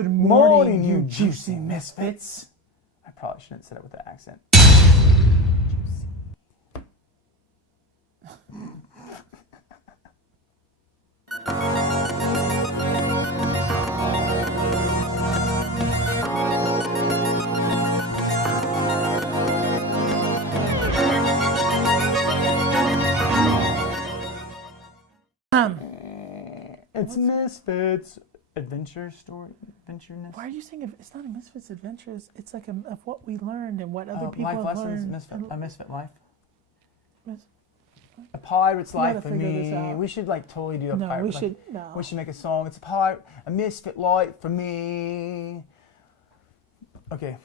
Good morning, you juicy misfits. I probably shouldn't have said it with that accent. It's Misfits adventure story, adventureness. Why are you saying it's not a Misfits Adventures? It's like of what we learned and what other people life have lessons, learned. a misfit life. Mis- A pirate's We gotta life for figure this me. out. We should like totally do a No, pirate. we like, should. No. We should make a song. It's a misfit life for me. Okay.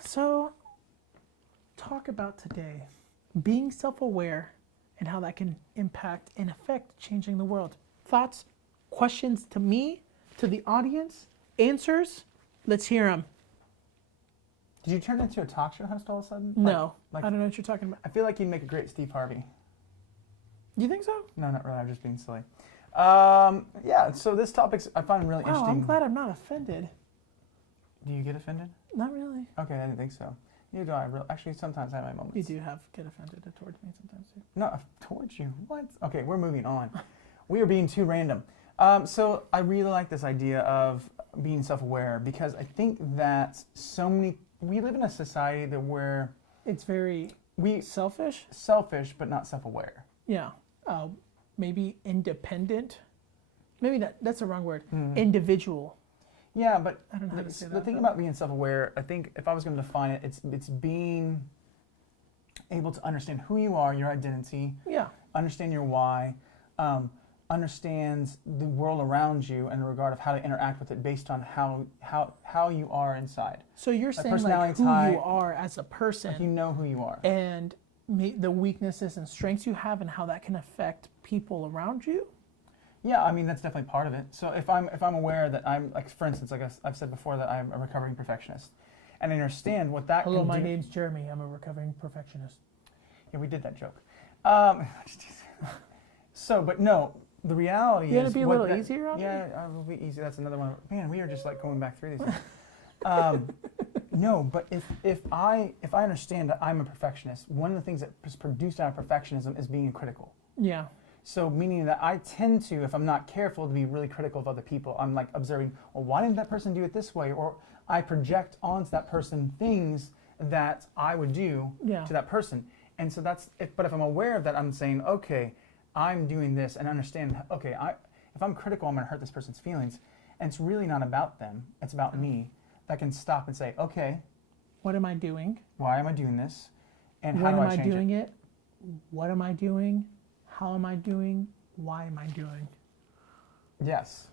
So, talk about today being self-aware and how that can impact and affect changing the world. Thoughts, questions to me, to the audience, answers. Let's hear them. Did you turn into a talk show host all of a sudden? No, like- I don't know what you're talking about. I feel like you'd make a great Steve Harvey. You think so? No, not really. I'm just being silly. Yeah. So this topic I find really Wow, interesting. I'm glad I'm not offended. Do you get offended? Not really. Okay, I didn't think so. Neither do I. Actually, sometimes I have my moments. You do get offended towards me sometimes too. No, towards you. What? Okay, we're moving on. We are being too random. So I really like this idea of being self-aware because I think that we live in a society that where It's very selfish. selfish but not self-aware. Yeah. Maybe independent. Maybe that's the wrong word. Hmm. Individual. Yeah, but I don't know how to say the that, thing but- about being self-aware, I think if I was going to define it, it's being able to understand who you are, your identity, Yeah. understand your why, understand the world around you in regard of how to interact with it based on how you are inside. So you're saying like personality who type, you are as a person Like you know who you are. and the weaknesses and strengths you have and how that can affect people around you. Yeah, I mean that's definitely part of it. So if I'm aware that I'm like, for instance, like I've said before that I'm a recovering perfectionist, and I understand what that Hello, can my do. name's Jeremy. I'm a recovering perfectionist. Yeah, we did that joke. So, but no, the reality is. You gonna be a what little that- easier on me? Yeah, it will be easy. That's another one. Man, we are just like going back through these things. No, but if I understand that I'm a perfectionist, one of the things that is produced out of perfectionism is being critical. Yeah. So meaning that I tend to, if I'm not careful, to be really critical of other people. I'm like observing, well, why didn't that person do it this way? Or I project onto that person things that I would do Yeah. to that person. And so but if I'm aware of that, I'm saying, okay, I'm doing this and understand, okay, if I'm critical, I'm going to hurt this person's feelings. And it's really not about them. It's about me. That can stop and say, okay, What am I doing? why am I doing this? And how When do am I I change doing it? it? What am I doing? How am I doing? Why am I doing? Yes.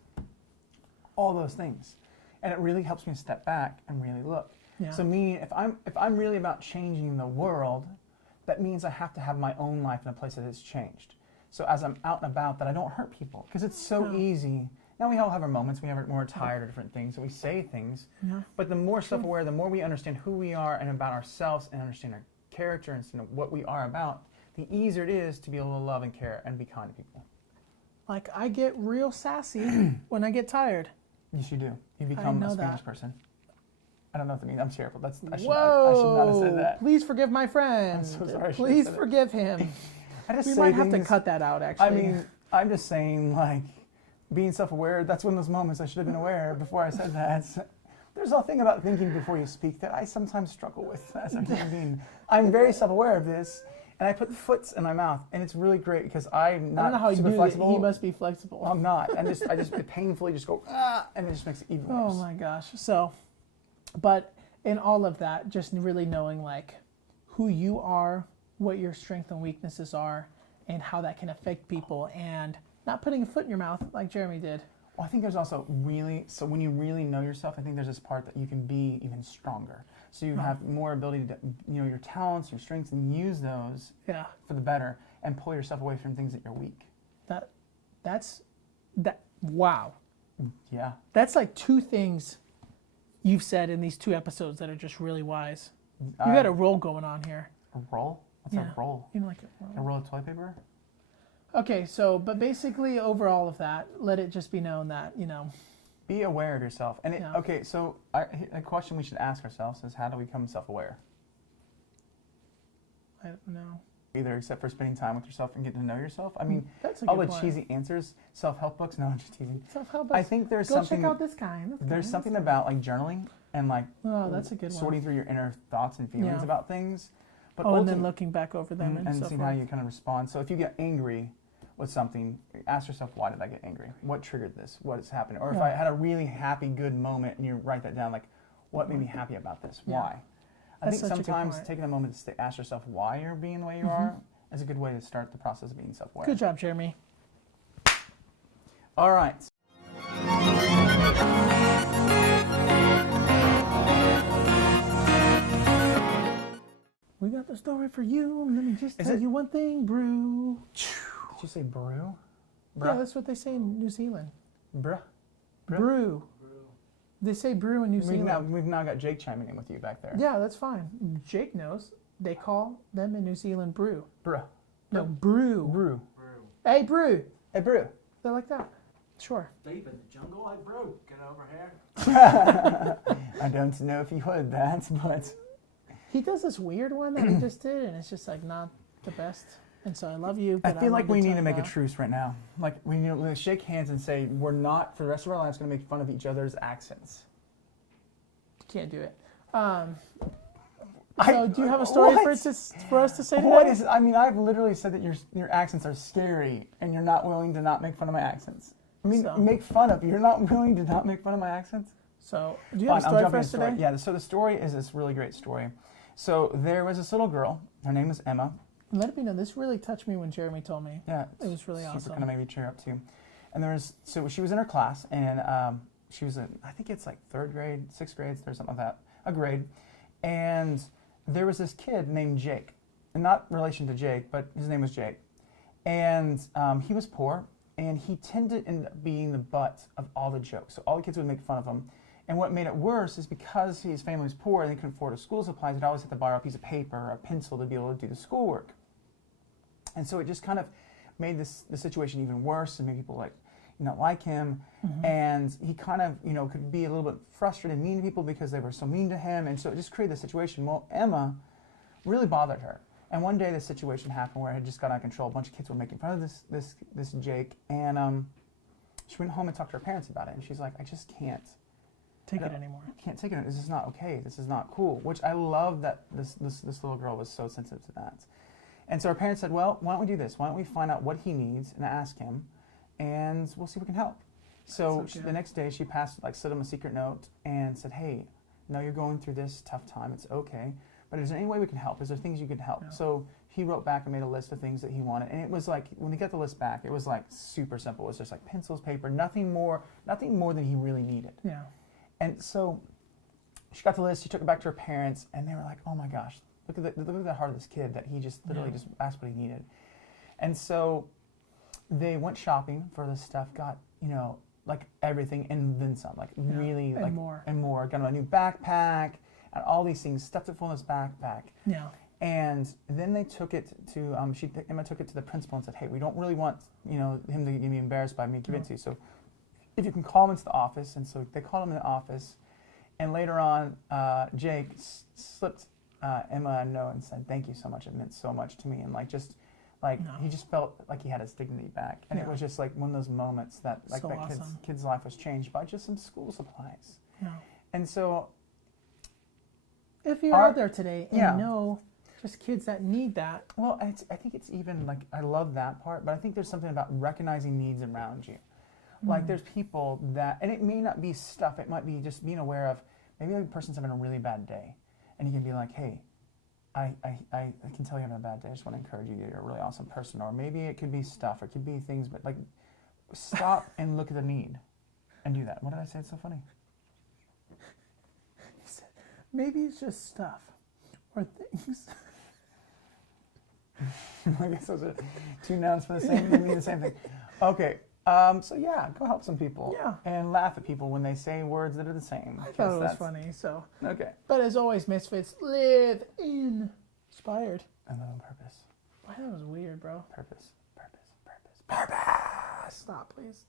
All those things. And it really helps me step back and really look. Yeah. So meaning if I'm really about changing the world, that means I have to have my own life in a place that has changed. So as I'm out and about, that I don't hurt people. Because it's so easy. Now we all have our moments, when we're tired or different things, and we say things. Yeah. But the more self-aware, the more we understand who we are and about ourselves and understand our character and understand what we are about, the easier it is to be able to love and care and be kind to people. Like I get real sassy when I get tired. Yes, you do. You become know a Spanish that. person. I don't know what that means. I'm terrible. I should not have Whoa! said that. Please forgive my friend. I'm so sorry I should've Please said it. forgive him. I just We say might have to things- cut that out, actually. I mean, I'm just saying, like, being self-aware, that's one of those moments I should have been aware before I said that. There's a thing about thinking before you speak that I sometimes struggle with as a human being. I'm very self-aware of this, and I put foots in my mouth, and it's really great because I'm I don't know not how you super do it. flexible. He must be flexible. I'm not. I just painfully just go, and it just makes it even Oh worse. my gosh. So, but in all of that, just really knowing like who you are, what your strengths and weaknesses are, and how that can affect people, and not putting a foot in your mouth like Jeremy did. Well, I think there's also so when you really know yourself, I think there's this part that you can be even stronger. So you have more ability to, your talents, your strengths, and use those Yeah. for the better and pull yourself away from things that you're weak. Wow. Yeah. That's like two things you've said in these 2 episodes that are just really wise. You got a roll going on here. A roll? What's a roll? You know, like A roll of toilet paper? Okay, so, but basically over all of that, let it just be known that, Be aware of yourself. And Yeah. okay, so a question we should ask ourselves is, how do we become self-aware? I don't know. Either except for spending time with yourself and getting to know yourself. I mean, That's a all good the point. cheesy answers, self-help books. No, just teasing. Self-help I books. think there's Go something. check out this guy. And this guy, There's and something this guy. about like journaling and like Oh, that's a good one. sorting through your inner thoughts and feelings Yeah. about things. But Oh, and then ultimate- looking back over them and, and so seeing forth. how you kind of respond. So if you get angry with something, ask yourself, why did I get angry? What triggered this? What is happening? Or if Yeah. I had a really happy, good moment, and you write that down, like, what made me happy about this? Yeah. Why? I That's think such a good sometimes point. taking a moment to ask yourself why you're being the way you are is a good way to start the process of being self-aware. Good job, Jeremy. All right. We got the story for you. Let me just Is tell it- you one thing, brew. Did you say brew? Yeah, Bruh? that's what they say in New Zealand. Bruh? Brew? Brew. They say brew in New Zealand. We've now got Jake chiming in with you back there. Yeah, that's fine. Jake knows. They call them in New Zealand brew. Bruh. No, brew. Brew. Hey, brew. Hey, brew. They're like that. Sure. Deep in the jungle, I broke. Get over here. I don't know if you heard that, but He does this weird one that he just did, and it's just like not the best. And so I love you. I But feel like love we to need tell to make a you truce right now. Like we need to shake hands and say we're not for the rest of our lives going to make fun of each other's accents. can't do it. So do you have a story what? for us to say today? What is? I mean, I've literally said that your accents are scary, and you're not willing to not make fun of my accents. I mean, So- make fun of. You're not willing to not make fun of my accents. So do you have Fine, a story jumping for in us story. today? Yeah. So the story is this really great story. So there was this little girl. Her name was Emma. Let me know. This really touched me when Jeremy told me. Yeah, It was really super awesome. kind of made me cheer up too. And there was she was in her class, and she was in, I think it's like third grade, sixth grade, or something like that, a grade. And there was this kid named Jake, and not relation to Jake, but his name was Jake. And he was poor, and he tended to end up being the butt of all the jokes. So all the kids would make fun of him. And what made it worse is because his family was poor and they couldn't afford his school supplies, he'd always have to borrow a piece of paper or a pencil to be able to do the schoolwork. And so it just kind of made the situation even worse and made people not like him. And he kind of, could be a little bit frustrated and mean to people because they were so mean to him. And so it just created a situation. Well, Emma really bothered her. And one day this situation happened where it had just got out of control. A bunch of kids were making fun of this Jake. And she went home and talked to her parents about it. And she's like, I just can't. Take it anymore. Can't take it. This is not okay. This is not cool. Which I love that this little girl was so sensitive to that. And so her parents said, well, why don't we do this? Why don't we find out what he needs and ask him, and we'll see if we can help. So so the good. next day she slid him a secret note and said, hey, I know you're going through this tough time. It's okay. But is there any way we can help? Is there things you can help? Yeah. So he wrote back and made a list of things that he wanted. And it was like, when he got the list back, it was like super simple. It was just like pencils, paper, nothing more than he really needed. Yeah. And so she got the list, she took it back to her parents, and they were like, oh my gosh, look at the heart of this kid that he just literally just asked what he needed. And so they went shopping for this stuff, got, like everything and then some, really and like more. and more. Got him a new backpack and all these things, stuffed it full of his backpack. Yeah. And then they took it to Emma took it to the principal and said, hey, we don't really want him to be embarrassed by me giving it to you. So if you can call him into the office. And so they called him in the office. And later on, Jake slipped Emma a note and said, thank you so much. It meant so much to me. And he just felt like he had his dignity back. And it Yeah. was just like one of those moments that So that awesome. kid's life was changed by just some school supplies. Yeah. And so If you're Our- out there today and yeah. you know just kids that need that, well, I think it's even I love that part, but I think there's something about recognizing needs around you. Like there's people that, and it may not be stuff, it might be just being aware of, maybe a person's having a really bad day, and you can be like, hey, I can tell you're having a bad day, I just want to encourage you, you're a really awesome person. Or maybe it could be stuff, or it could be things, but stop and look at the need and do that. What did I say? It's so funny. maybe it's just stuff or things. I guess those are two nouns for the same, they mean the same thing. Okay. So yeah, go help some people. Yeah. And laugh at people when they say words that are the same. I thought it because was that's- funny. So, Okay. but as always, Misfits live inspired. And then on purpose. Wow, that was weird, bro. Purpose. Purpose. Purpose. Purpose. Stop, please.